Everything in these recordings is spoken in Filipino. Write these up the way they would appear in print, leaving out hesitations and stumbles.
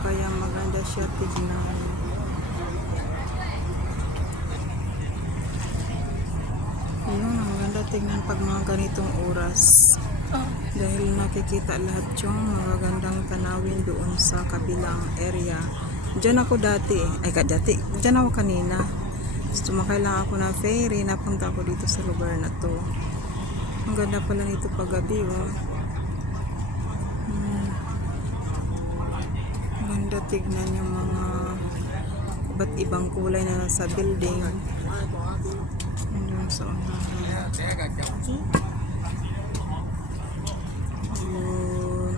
kaya maganda siya tignan. Ayun, ang ganda tignan pag mga ganitong oras. Dahil nakikita lahat yung magagandang tanawin doon sa kabilang area. Diyan ako dati diyan ako kanina. Sumakay lang ako ng ferry, napunta ako dito sa lugar na to. Ang ganda pala nito pag gabi, oh. Ganda tignan yung mga iba't ibang kulay na nasa building. Ayun sa unahan. Ayun.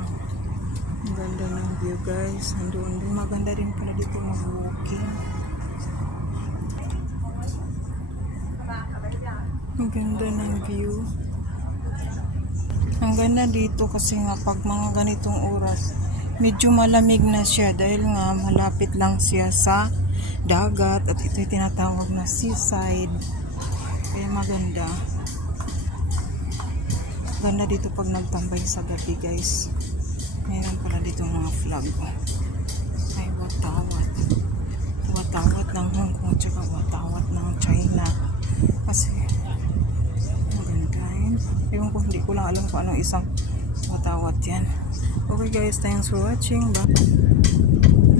Ang ganda ng view, guys. Andun maganda rin pala dito mag-walking. Ang ganda ng view. Ang ganda dito kasi nga pag mga ganitong oras, medyo malamig na siya dahil nga malapit lang siya sa dagat at ito'y tinatawag na seaside. Kaya maganda. Ganda dito pag nagtambay sa gabi, guys. Mayroon pala dito mga flag. May watawat. Watawat ng Hong Kong tsaka watawat ng China. Kasi maganda yun. Ewan ko, hindi ko lang alam kung anong isang watawat yan. Okay guys, thanks for watching. Bye.